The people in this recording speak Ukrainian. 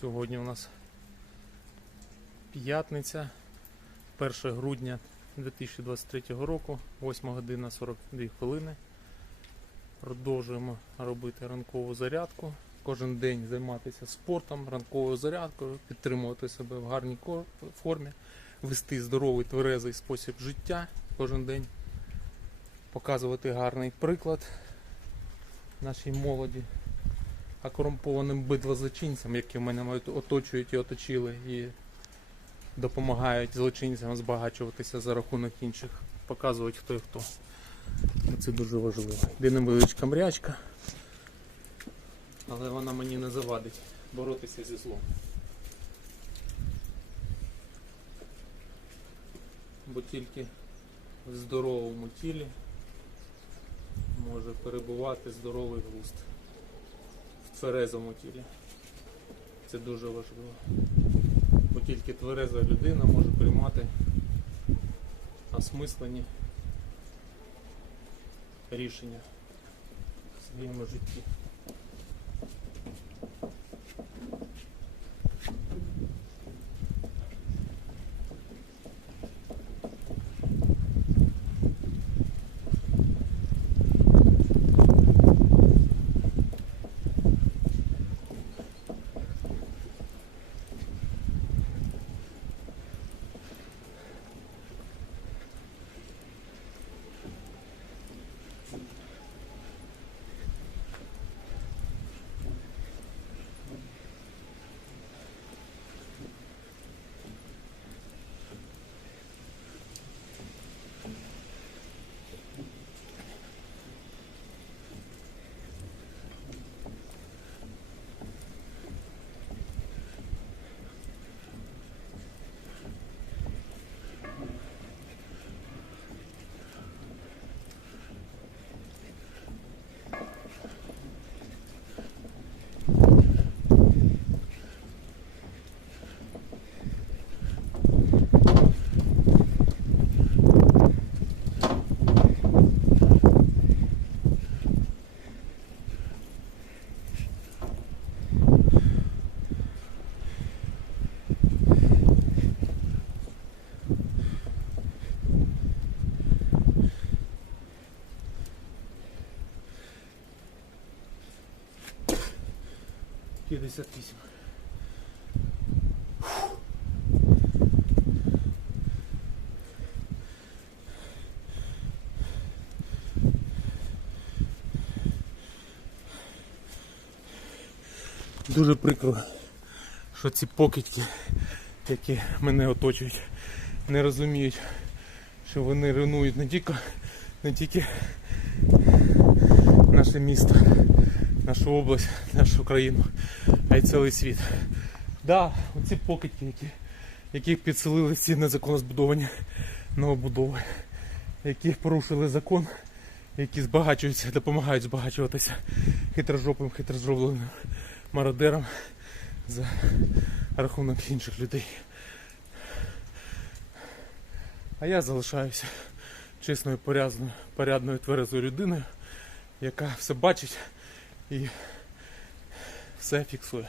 Сьогодні у нас п'ятниця, 1 грудня 2023 року, 8 година 42 хвилини. Продовжуємо робити ранкову зарядку. Кожен день займатися спортом, ранковою зарядкою, підтримувати себе в гарній формі, вести здоровий тверезий спосіб життя кожен день, показувати гарний приклад нашій молоді а корумпованим бидлозлочинцям, які в мене оточують і оточили, і допомагають злочинцям збагачуватися за рахунок інших, показують хто і хто. Це дуже важливо. Де невеличка мрячка, але вона мені не завадить боротися зі злом. Бо тільки в здоровому тілі може перебувати здоровий глузд тверезому тілі. Це дуже важливо. Бо тільки твереза людина може приймати осмислені рішення в своєму житті. П'ятдесят вісім. Дуже прикро, що ці покидьки, які мене оточують, не розуміють, що вони руйнують не тільки, не тільки наше місто, нашу область, нашу країну, а й цілий світ. Да, оці покидьки, які, які підселили ці незаконно збудовані новобудови, які порушили закон, які збагачуються, допомагають збагачуватися хитрожопим, хитрозробленим мародерам за рахунок інших людей. А я залишаюся чесною, порядною, порядною тверезою людиною, яка все бачить і все фіксує.